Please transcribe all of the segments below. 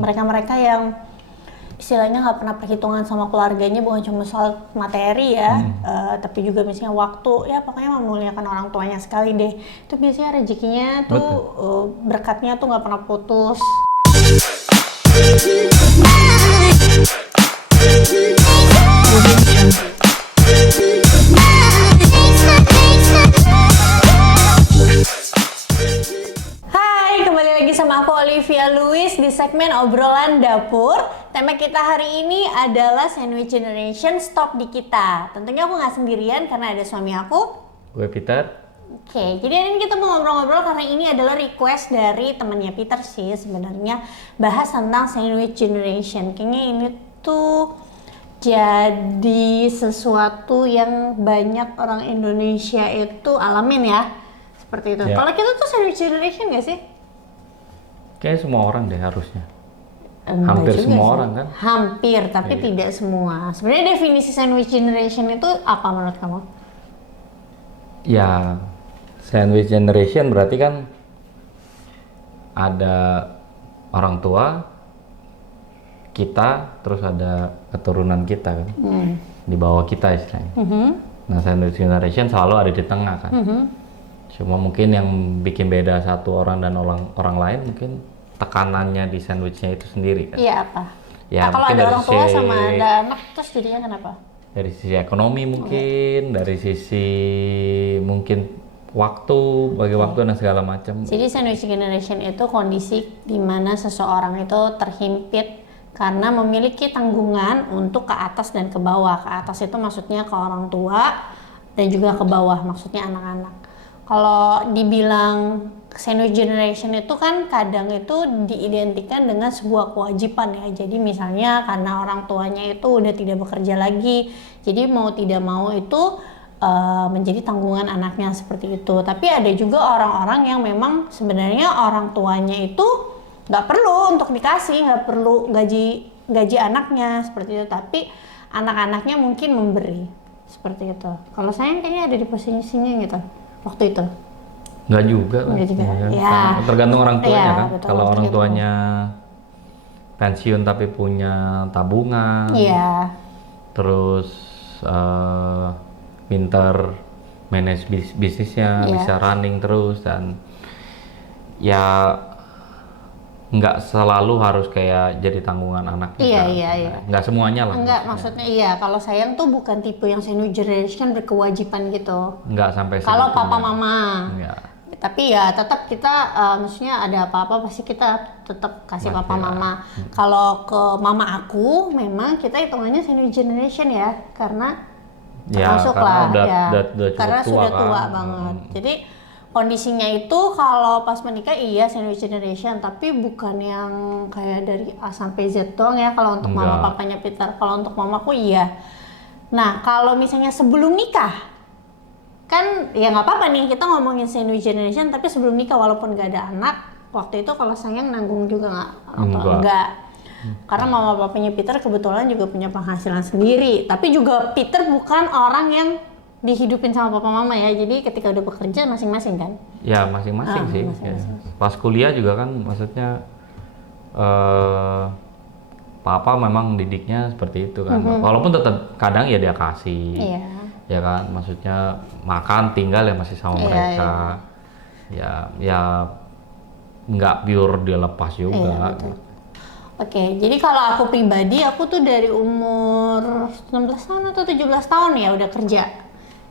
Mereka-mereka yang istilahnya nggak pernah perhitungan sama keluarganya, bukan cuma soal materi ya, tapi juga misalnya waktu, ya pokoknya memuliakan orang tuanya sekali deh. Itu biasanya rezekinya tuh berkatnya tuh nggak pernah putus. Hai, kembali lagi sama aku Olivia Louis di segmen obrolan dapur. Tema kita hari ini adalah Sandwich Generation, stop di kita. Tentunya aku nggak sendirian karena ada suami aku. Gue Peter. Oke, jadi hari ini kita mau ngobrol-ngobrol karena ini adalah request dari temannya Peter sih sebenarnya, bahas tentang Sandwich Generation. Kayaknya ini tuh jadi sesuatu yang banyak orang Indonesia itu alamin ya, seperti itu. Ya. Kalau kita tuh Sandwich Generation nggak sih? Kayaknya semua orang deh harusnya. Enggak Hampir juga semua sih. orang kan? Hampir, tapi Iya. tidak semua. Sebenarnya definisi Sandwich Generation itu apa menurut kamu? Ya, sandwich generation berarti kan ada orang tua, kita, terus ada keturunan kita kan, di bawah kita istilahnya. Nah, sandwich generation selalu ada di tengah kan. Cuma mungkin yang bikin beda satu orang dan orang lain mungkin tekanannya di sandwichnya itu sendiri kan. Iya apa? Ya, Nah, kalau mungkin ada dari orang tua sisi- sama ada anak terus jadinya kenapa? Dari sisi ekonomi mungkin, dari sisi mungkin waktu, bagi waktu dan segala macam. Jadi sandwich generation itu kondisi di mana seseorang itu terhimpit karena memiliki tanggungan untuk ke atas dan ke bawah. Ke atas itu maksudnya ke orang tua dan juga ke bawah maksudnya anak-anak. Kalau dibilang sandwich generation itu kan kadang itu diidentikan dengan sebuah kewajiban ya. Jadi misalnya karena orang tuanya itu udah tidak bekerja lagi, jadi mau tidak mau itu menjadi tanggungan anaknya seperti itu. Tapi ada juga orang-orang yang memang sebenarnya orang tuanya itu nggak perlu untuk dikasih, nggak perlu gaji anaknya seperti itu. Tapi anak-anaknya mungkin memberi seperti itu. Kalau saya kayaknya ada di posisinya gitu waktu itu. Nggak juga lah. Nggak juga. Ya, Ya. tergantung orang tuanya Iya, kan. betul, Kalau orang tergantung. tuanya pensiun tapi punya tabungan, Iya. terus pinter manage bisnisnya, Iya. bisa running terus, dan ya nggak selalu harus kayak jadi tanggungan anaknya. Iya, kan. iya. Nggak semuanya lah. Enggak, maksudnya iya. Kalau sayang tuh bukan tipe yang sandwich generation berkewajiban gitu. Nggak sampai Kalau segitunya. papa mama. Nggak. Tapi ya tetap kita, maksudnya ada apa-apa pasti kita tetap kasih Pasti papa lah. mama. Kalau ke mama aku, memang kita hitungannya sandwich generation ya, karena Ya, termasuk karena lah udah ya. cukup Karena tua sudah kan. tua banget. Jadi kondisinya itu kalau pas menikah iya sandwich generation, tapi bukan yang kayak dari A sampai Z doang ya. Kalau untuk mama Enggak. papanya Peter, kalau untuk mamaku iya. Nah kalau misalnya sebelum nikah, kan ya nggak apa-apa nih kita ngomongin sandwich generation, tapi sebelum nikah walaupun gak ada anak, waktu itu kalau sayang nanggung juga nggak? Atau enggak? Karena mama papanya Peter kebetulan juga punya penghasilan sendiri, tapi juga Peter bukan orang yang dihidupin sama papa mama ya, jadi ketika udah bekerja masing-masing kan? Ya masing-masing sih. masing-masing. Ya. Pas kuliah juga kan, maksudnya papa memang didiknya seperti itu kan. Walaupun tetap kadang ya dia kasih, Iya. ya kan. Maksudnya makan tinggal ya masih sama Iya, mereka. Ya nggak pure dia lepas juga. Iya, betul. Oke, jadi kalau aku pribadi, aku tuh dari umur 16 tahun atau 17 tahun ya udah kerja.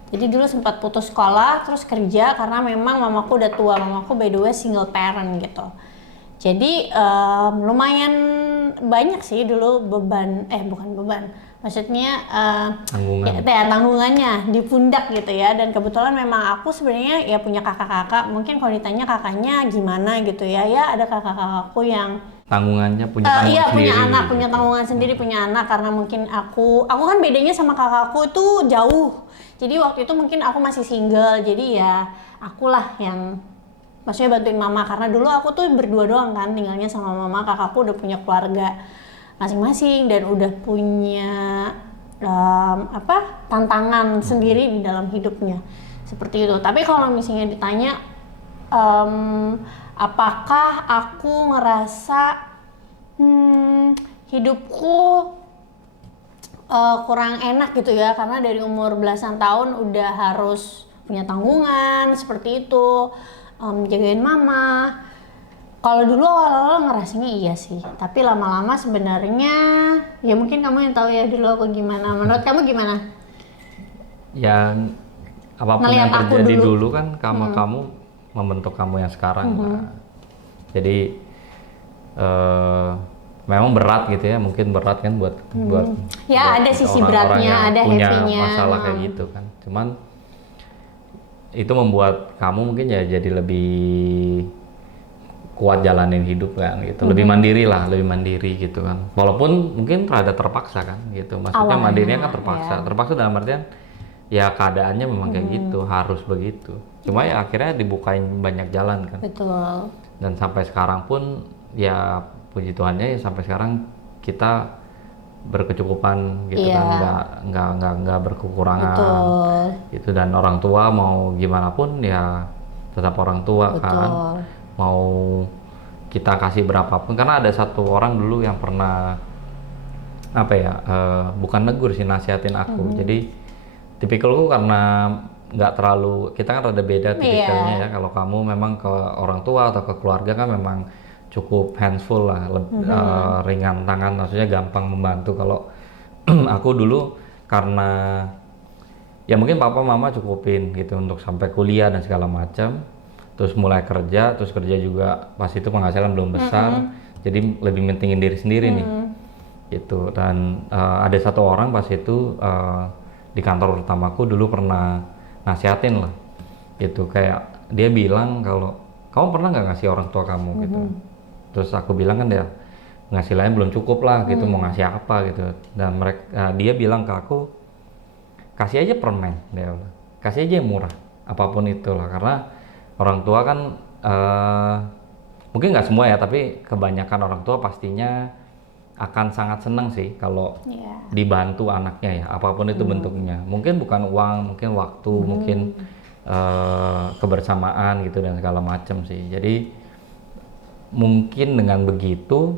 Jadi dulu sempat putus sekolah, terus kerja karena memang mamaku udah tua. Mamaku by the way single parent gitu. Jadi lumayan banyak sih dulu bukan beban. Maksudnya Tanggungan. tanggungannya di pundak gitu ya. Dan kebetulan memang aku sebenarnya ya punya kakak-kakak. Mungkin kalau ditanya kakaknya gimana gitu ya. Ya ada kakak-kakakku yang Tanggungannya punya tanggungan iya, sendiri. punya anak, gitu. punya tanggungan sendiri, punya anak. Karena mungkin aku kan bedanya sama kakakku itu jauh. Jadi waktu itu mungkin aku masih single, jadi ya akulah yang maksudnya bantuin mama. Karena dulu aku tuh berdua doang kan tinggalnya sama mama. Kakakku udah punya keluarga masing-masing dan udah punya tantangan sendiri di dalam hidupnya seperti itu. Tapi kalau misalnya ditanya apakah aku ngerasa Hidupku kurang enak gitu ya, karena dari umur belasan tahun udah harus punya tanggungan seperti itu, jagain mama. Kalau dulu awal-awal ngerasanya iya sih, tapi lama-lama sebenarnya ya mungkin kamu yang tahu ya dulu aku gimana. Menurut kamu gimana? Yang apapun Ngeliat yang aku terjadi dulu. dulu kan kamu membentuk kamu yang sekarang. Nah, jadi memang berat gitu ya, mungkin berat kan buat Ya ada sisi orang-orang beratnya, yang ada punya happy-nya. masalah kayak gitu kan. Cuman itu membuat kamu mungkin ya jadi lebih kuat jalanin hidup kan gitu, lebih mandiri lah, lebih mandiri gitu kan. Walaupun mungkin rada terpaksa kan gitu, maksudnya Awalnya, mandirinya kan terpaksa, ya. terpaksa dalam artian ya keadaannya memang kayak gitu, harus begitu. Cuma ya akhirnya dibukain banyak jalan kan. Betul. Dan sampai sekarang pun ya puji Tuhannya ya sampai sekarang kita berkecukupan gitu Iya. kan, nggak berkekurangan Betul. gitu. Dan orang tua mau gimana pun ya tetap orang tua kan, Betul. mau kita kasih berapapun. Karena ada satu orang dulu yang pernah apa ya, bukan negur sih, nasihatin aku. Jadi tipikalku karena nggak terlalu, kita kan rada beda tipikalnya ya. Kalau kamu memang ke orang tua atau ke keluarga kan memang cukup handsful lah, ringan tangan, maksudnya gampang membantu. Kalau aku dulu karena ya mungkin papa mama cukupin gitu untuk sampai kuliah dan segala macam, terus mulai kerja, terus kerja juga pas itu penghasilan belum besar, jadi lebih mentingin diri sendiri nih gitu. Dan ada satu orang pas itu di kantor utamaku dulu pernah nasihatin lah gitu, kayak dia bilang kalau kamu pernah nggak ngasih orang tua kamu gitu. Terus aku bilang kan dia penghasilannya belum cukup lah gitu, mau ngasih apa gitu. Dan dia bilang ke aku, kasih aja permen, dia bilang. Kasih aja yang murah, apapun itulah. Karena orang tua kan mungkin nggak semua ya, tapi kebanyakan orang tua pastinya akan sangat senang sih kalau Iya. dibantu anaknya ya, apapun itu bentuknya. Mungkin bukan uang, mungkin waktu, mungkin kebersamaan gitu dan segala macam sih. Jadi mungkin dengan begitu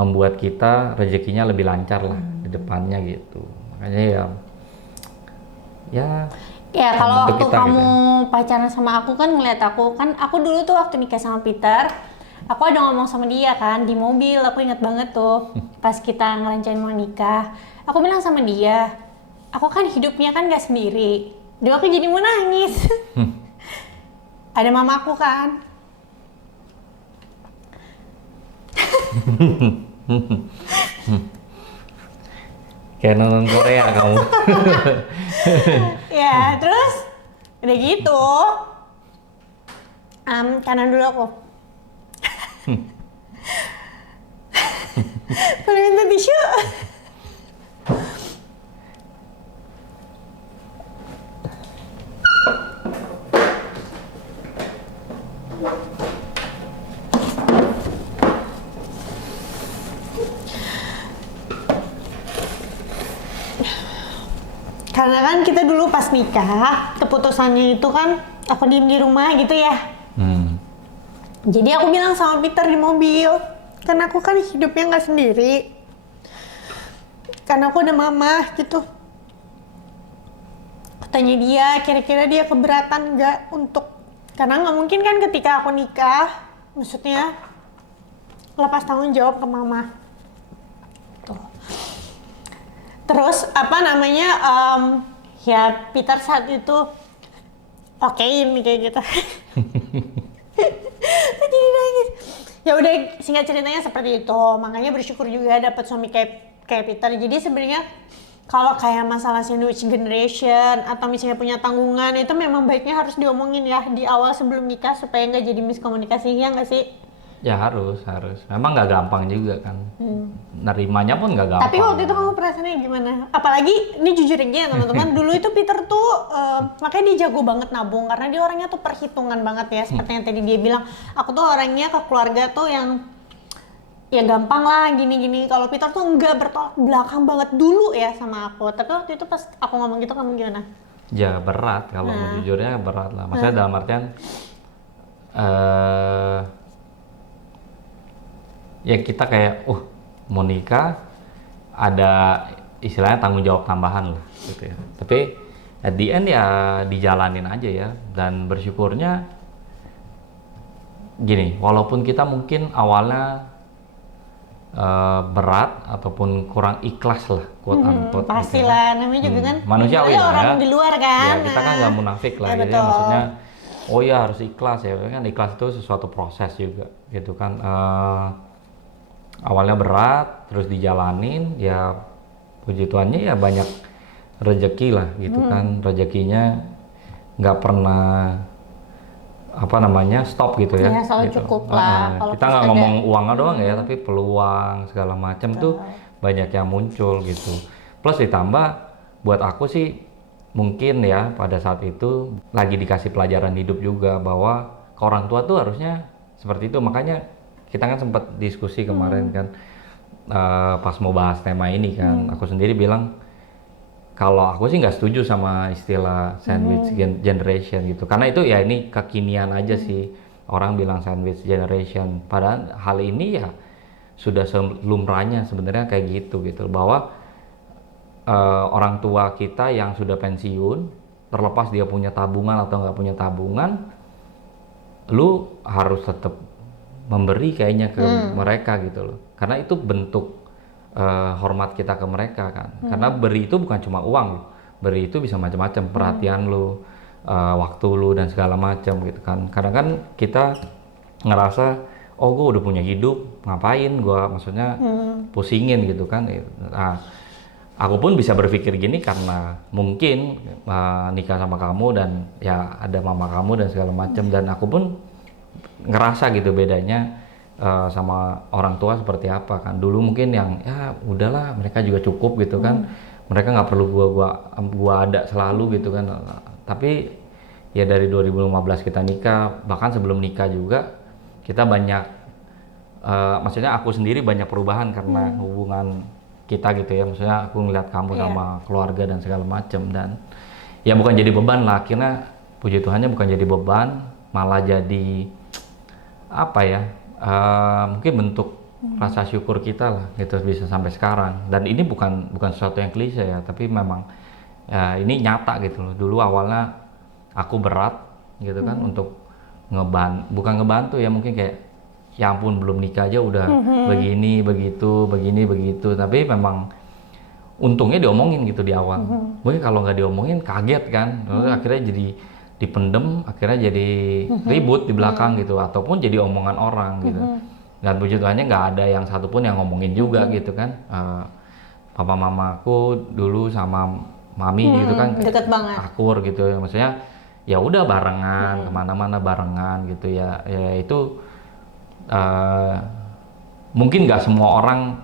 membuat kita rezekinya lebih lancar lah di depannya gitu. Makanya ya Ya kalau membentuk waktu kita kamu gitu. pacaran sama aku kan ngeliat aku kan, aku dulu tuh waktu nikah sama Peter, aku ada ngomong sama dia kan di mobil, aku ingat banget tuh pas kita ngerencanain mau nikah, aku bilang sama dia, aku kan hidupnya kan gak sendiri, dia aku jadi mau nangis. Ada mamaku kan. Kayak nonton Korea kamu. Ya terus udah gitu, kanan dulu aku. Boleh minta tisu? Karena kan kita dulu pas nikah, keputusannya itu kan aku diem di rumah gitu ya. Jadi aku bilang sama Peter di mobil, karena aku kan hidupnya nggak sendiri. Karena aku ada mama gitu. Tanya dia, kira-kira dia keberatan nggak untuk, karena nggak mungkin kan ketika aku nikah, maksudnya lepas tanggung jawab ke mama. Tuh. Terus apa namanya, ya Peter saat itu okein kayak gitu. Jadi nangis. Ya udah, singkat ceritanya seperti itu. Makanya bersyukur juga dapat suami kayak Peter. Jadi sebenarnya kalau kayak masalah sandwich generation atau misalnya punya tanggungan, itu memang baiknya harus diomongin ya di awal sebelum nikah supaya nggak jadi miskomunikasi, ya nggak sih? Ya harus. Memang nggak gampang juga kan. Nerimanya pun nggak gampang. Tapi waktu itu kamu perasaannya gimana? Apalagi, ini jujur aja ya teman-teman, dulu itu Peter tuh, makanya dia jago banget nabung, karena dia orangnya tuh perhitungan banget ya, seperti yang tadi dia bilang, aku tuh orangnya ke keluarga tuh yang, ya gampang lah gini-gini. Kalau Peter tuh nggak, bertolak belakang banget dulu ya sama aku. Tapi waktu itu pas aku ngomong gitu, kamu gimana? Ya berat, kalau jujurnya berat lah. Maksudnya dalam artian ya kita kayak mau nikah ada istilahnya tanggung jawab tambahan lah gitu ya. Tapi at the end ya dijalanin aja ya, dan bersyukurnya gini, walaupun kita mungkin awalnya berat ataupun kurang ikhlas lah, quote unquote. Pastilah, namanya juga kan manusiawi lah orang ya. di luar kan. Ya, kita kan nggak munafik lah, Ya, jadi betul. maksudnya ya harus ikhlas ya, kan ikhlas itu sesuatu proses juga gitu kan. Awalnya berat, terus dijalanin, ya puji Tuhannya ya banyak rezeki lah gitu kan. Rezekinya nggak pernah stop gitu ya. Ya, selalu gitu. cukup lah. Kalau Kita nggak ada- ngomong uangnya doang ya, tapi peluang segala macam tuh banyak yang muncul gitu. Plus ditambah buat aku sih mungkin ya pada saat itu lagi dikasih pelajaran hidup juga bahwa ke orang tua tuh harusnya seperti itu. Makanya kita kan sempat diskusi kemarin kan pas mau bahas tema ini kan, aku sendiri bilang kalau aku sih nggak setuju sama istilah sandwich generation gitu, karena itu ya ini kekinian aja sih, orang bilang sandwich generation, padahal hal ini ya sudah lumrahnya sebenarnya kayak gitu bahwa orang tua kita yang sudah pensiun, terlepas dia punya tabungan atau nggak punya tabungan, lu harus tetap memberi kayaknya ke mereka gitu loh, karena itu bentuk hormat kita ke mereka kan. Karena beri itu bukan cuma uang, beri itu bisa macam-macam, perhatian lu, waktu lu dan segala macam gitu kan. Kadang kan kita ngerasa gue udah punya hidup, ngapain gua maksudnya pusingin gitu kan. Nah, aku pun bisa berpikir gini karena mungkin nikah sama kamu dan ya ada mama kamu dan segala macam, dan aku pun ngerasa gitu bedanya sama orang tua seperti apa kan. Dulu mungkin yang ya udahlah mereka juga cukup gitu kan, mereka nggak perlu gua ada selalu gitu kan. Tapi ya dari 2015 kita nikah, bahkan sebelum nikah juga kita banyak maksudnya aku sendiri banyak perubahan karena hubungan kita gitu ya. Maksudnya aku ngeliat kamu sama keluarga dan segala macam, dan ya bukan jadi beban lah, akhirnya puji Tuhannya bukan jadi beban, malah jadi apa ya, mungkin bentuk rasa syukur kita lah gitu bisa sampai sekarang. Dan ini bukan sesuatu yang klise ya, tapi memang ya, ini nyata gitu loh. Dulu awalnya aku berat gitu kan untuk bukan ngebantu ya, mungkin kayak ya ampun belum nikah aja udah begini begitu, tapi memang untungnya diomongin gitu di awal. Mungkin kalau nggak diomongin kaget kan, terus akhirnya jadi dipendem, akhirnya jadi ribut di belakang gitu, ataupun jadi omongan orang gitu. Dan puji Tuhannya nggak ada yang satupun yang ngomongin juga gitu kan. Papa mamaku dulu sama mami gitu kan deket banget, akur gitu ya, maksudnya ya udah barengan kemana-mana barengan gitu ya. Ya itu mungkin nggak semua orang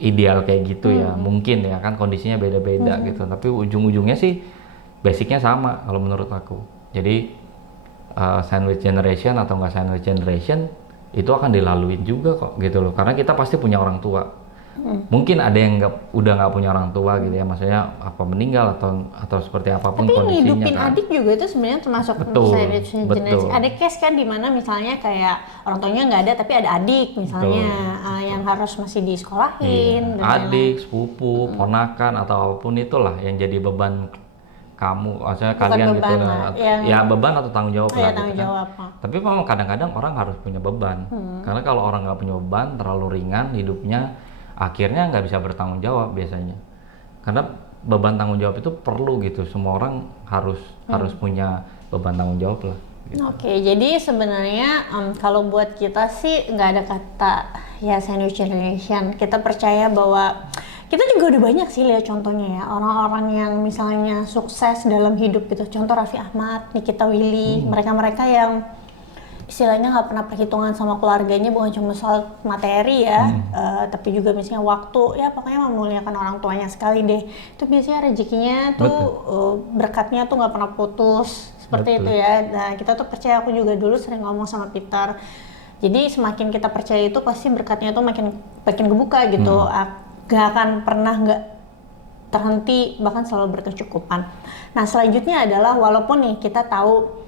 ideal kayak gitu ya, mungkin ya kan kondisinya beda-beda gitu, tapi ujung-ujungnya sih basicnya sama kalau menurut aku. Jadi sandwich generation atau nggak sandwich generation itu akan dilaluin juga kok gitu loh, karena kita pasti punya orang tua. Mungkin ada yang udah nggak punya orang tua gitu ya, maksudnya apa meninggal atau seperti apapun tapi kondisinya ngidupin kan. adik juga itu sebenarnya termasuk sandwich generation. Ada case kan dimana misalnya kayak orang tuanya nggak ada tapi ada adik misalnya yang harus masih disekolahin, dan adik, sepupu, ponakan atau apapun itulah yang jadi beban kamu, maksudnya Bukan kalian beban gitu lah, ya beban atau tanggung jawab lah gitu tanggung kan. jawab. Tapi memang kadang-kadang orang harus punya beban, karena kalau orang nggak punya beban terlalu ringan hidupnya, akhirnya nggak bisa bertanggung jawab biasanya. Karena beban tanggung jawab itu perlu gitu, semua orang harus punya beban tanggung jawab lah gitu. Oke, jadi sebenarnya kalau buat kita sih nggak ada kata ya sandwich generation. Kita percaya bahwa kita juga udah banyak sih lihat contohnya ya, orang-orang yang misalnya sukses dalam hidup gitu. Contoh Raffi Ahmad, Nikita Willy, mereka-mereka yang istilahnya nggak pernah perhitungan sama keluarganya, bukan cuma soal materi ya, tapi juga misalnya waktu, ya pokoknya memuliakan orang tuanya sekali deh. Itu biasanya rezekinya tuh berkatnya tuh nggak pernah putus, seperti itu ya. Nah kita tuh percaya, aku juga dulu sering ngomong sama Peter, jadi semakin kita percaya itu pasti berkatnya tuh makin kebuka gitu, gak akan pernah nggak terhenti, bahkan selalu berkecukupan. Nah selanjutnya adalah walaupun nih kita tahu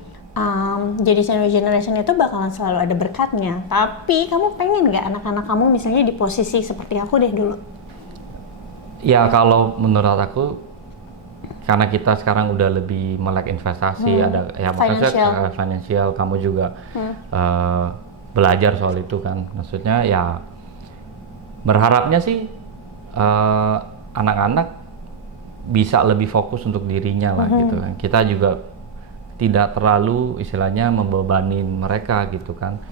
jadi sandwich generation itu bakalan selalu ada berkatnya. Tapi kamu pengen nggak anak-anak kamu misalnya di posisi seperti aku deh dulu? Ya kalau menurut aku, karena kita sekarang udah lebih melek investasi, ada ya maksudnya financial, kamu juga belajar soal itu kan. Maksudnya ya berharapnya sih anak-anak bisa lebih fokus untuk dirinya lah gitu kan. Kita juga tidak terlalu istilahnya membebanin mereka gitu kan.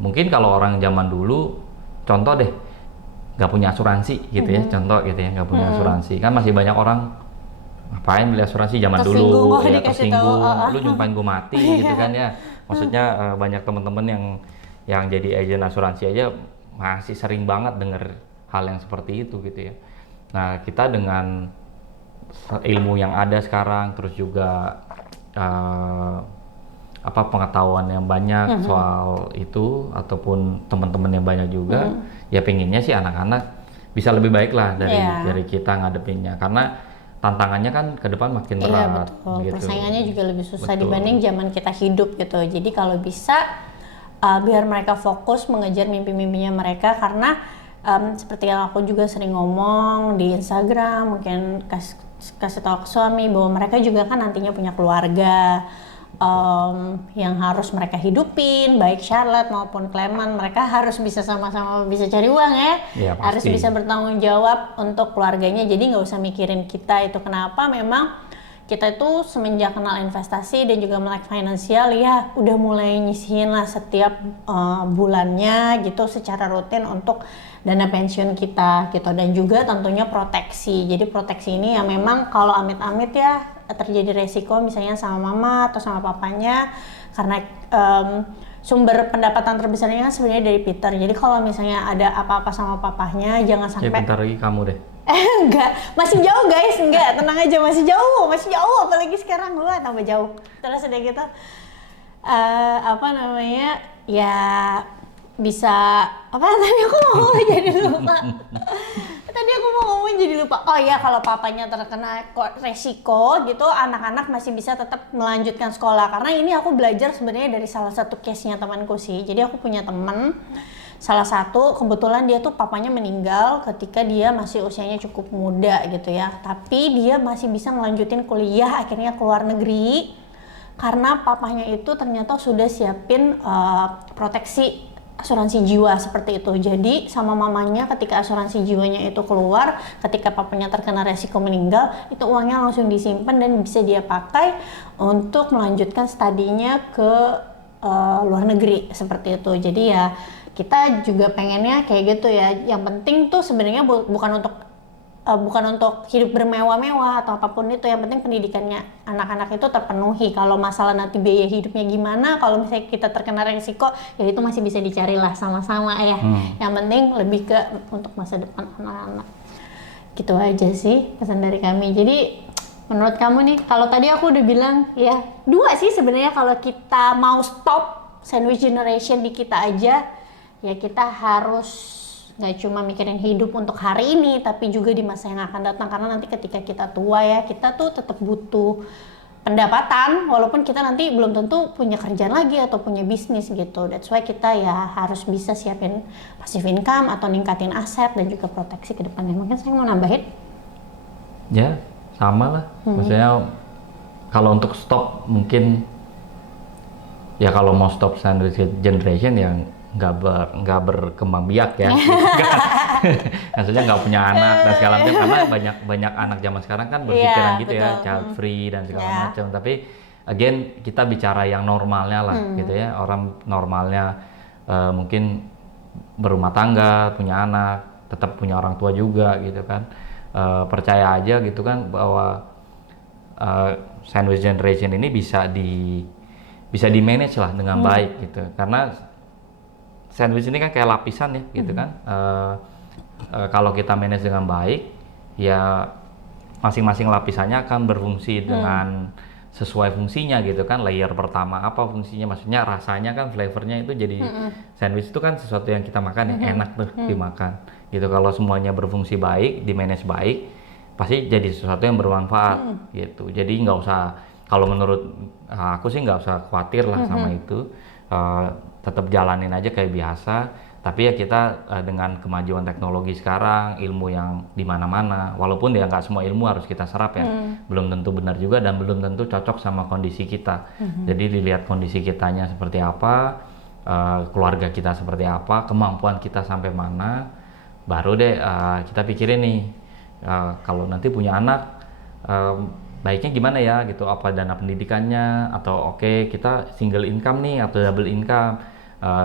Mungkin kalau orang zaman dulu, contoh deh, nggak punya asuransi gitu ya, contoh gitu ya, nggak punya asuransi kan, masih banyak orang ngapain beli asuransi zaman dulu ya, tersinggung, lu nyumpahin gue mati gitu kan ya. Maksudnya banyak teman-teman yang jadi agen asuransi aja masih sering banget denger hal yang seperti itu gitu ya. Nah kita dengan ilmu yang ada sekarang, terus juga pengetahuan yang banyak soal itu, ataupun teman-teman yang banyak juga, ya pengennya sih anak-anak bisa lebih baik lah dari kita ngadepinnya, karena tantangannya kan ke depan makin berat. Betul. Gitu. Persaingannya juga lebih susah dibanding zaman kita hidup gitu. Jadi kalau bisa biar mereka fokus mengejar mimpi-mimpinya mereka, karena seperti yang aku juga sering ngomong di Instagram, mungkin kasih tahu ke suami bahwa mereka juga kan nantinya punya keluarga yang harus mereka hidupin, baik Charlotte maupun Clement, mereka harus bisa sama-sama bisa cari uang ya harus bisa bertanggung jawab untuk keluarganya. Jadi nggak usah mikirin kita itu kenapa. Memang kita itu semenjak kenal investasi dan juga melek finansial ya udah mulai nyisihin lah setiap bulannya gitu secara rutin untuk dana pensiun kita gitu, dan juga tentunya proteksi. Jadi proteksi ini ya memang kalau amit-amit ya terjadi resiko misalnya sama mama atau sama papanya, karena sumber pendapatan terbesarnya kan sebenarnya dari Peter. Jadi kalau misalnya ada apa-apa sama papahnya jangan sampai. Ya bentar lagi kamu deh. Enggak, masih jauh guys, enggak, tenang aja, masih jauh, apalagi sekarang gua tambah jauh. Terus udah gitu, ya bisa apa tadi aku mau jadi lupa. Oh ya, kalau papanya terkena resiko gitu, anak-anak masih bisa tetap melanjutkan sekolah. Karena ini aku belajar sebenarnya dari salah satu case-nya temanku sih. Jadi aku punya temen, salah satu kebetulan dia tuh papanya meninggal ketika dia masih usianya cukup muda gitu ya. Tapi dia masih bisa melanjutin kuliah, akhirnya ke luar negeri. Karena papanya itu ternyata sudah siapin proteksi asuransi jiwa seperti itu. Jadi sama mamanya ketika asuransi jiwanya itu keluar, ketika papanya terkena resiko meninggal, itu uangnya langsung disimpan dan bisa dia pakai untuk melanjutkan studinya ke luar negeri seperti itu. Jadi ya kita juga pengennya kayak gitu ya. Yang penting tuh sebenarnya bukan untuk hidup bermewah-mewah atau apapun itu, yang penting pendidikannya anak-anak itu terpenuhi. Kalau masalah nanti biaya hidupnya gimana, kalau misalnya kita terkena resiko, ya itu masih bisa dicari lah sama-sama ya. Yang penting lebih ke untuk masa depan anak-anak. Gitu aja sih pesan dari kami. Jadi menurut kamu nih, kalau tadi aku udah bilang ya 2 sih sebenarnya, kalau kita mau stop sandwich generation di kita aja, ya kita harus nggak cuma mikirin hidup untuk hari ini, tapi juga di masa yang akan datang. Karena nanti ketika kita tua ya, kita tuh tetap butuh pendapatan, walaupun kita nanti belum tentu punya kerjaan lagi atau punya bisnis gitu. That's why kita ya harus bisa siapin passive income atau ningkatin aset dan juga proteksi ke depannya. Mungkin saya mau nambahin? Ya, sama lah. Maksudnya kalau untuk stop mungkin, ya kalau mau stop sandwich generation yang nggak berkembang biak ya, gitu kan. Maksudnya nggak punya anak dan segala macam, karena banyak anak zaman sekarang kan berpikiran gitu betul. Ya, child free dan segala macam. Tapi again kita bicara yang normalnya lah gitu ya, orang normalnya mungkin berumah tangga, punya anak, tetap punya orang tua juga gitu kan. Percaya aja gitu kan bahwa sandwich generation ini bisa di manage lah dengan baik gitu, karena sandwich ini kan kayak lapisan ya gitu kan. Kalau kita manage dengan baik, ya masing-masing lapisannya akan berfungsi dengan sesuai fungsinya gitu kan. Layer pertama apa fungsinya, maksudnya rasanya kan, flavornya itu jadi sandwich itu kan sesuatu yang kita makan yang enak tuh dimakan gitu. Kalau semuanya berfungsi baik, di manage baik, pasti jadi sesuatu yang bermanfaat gitu. Jadi nggak usah kalau menurut aku sih nggak usah khawatir lah sama itu. Tetap jalanin aja kayak biasa. Tapi ya kita dengan kemajuan teknologi sekarang, ilmu yang di mana-mana, walaupun ya nggak semua ilmu harus kita serap ya, belum tentu benar juga dan belum tentu cocok sama kondisi kita. Jadi dilihat kondisi kitanya seperti apa, keluarga kita seperti apa, kemampuan kita sampai mana, baru deh kita pikirin nih, kalau nanti punya anak, baiknya gimana ya gitu, apa dana pendidikannya, atau oke, kita single income nih atau double income.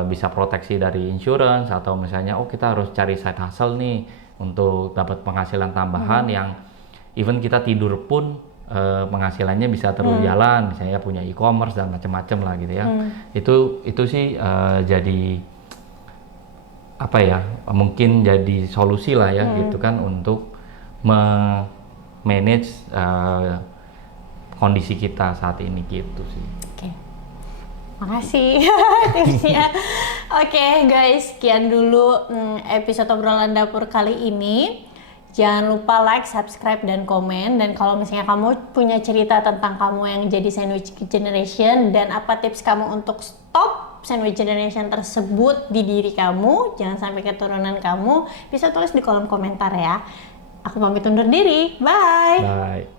Bisa proteksi dari insurance, atau misalnya kita harus cari side hustle nih untuk dapat penghasilan tambahan yang even kita tidur pun penghasilannya bisa terus jalan, misalnya punya e-commerce dan macam-macam lah gitu ya. Itu sih jadi apa ya, mungkin jadi solusi lah ya gitu kan untuk manage kondisi kita saat ini gitu sih. Oke. Makasih tipsnya. Oke guys, sekian dulu episode obrolan dapur kali ini. Jangan lupa like, subscribe, dan komen. Dan kalau misalnya kamu punya cerita tentang kamu yang jadi sandwich generation dan apa tips kamu untuk stop sandwich generation tersebut di diri kamu, jangan sampai keturunan kamu, bisa tulis di kolom komentar ya. Aku pamit undur diri. Bye. Bye.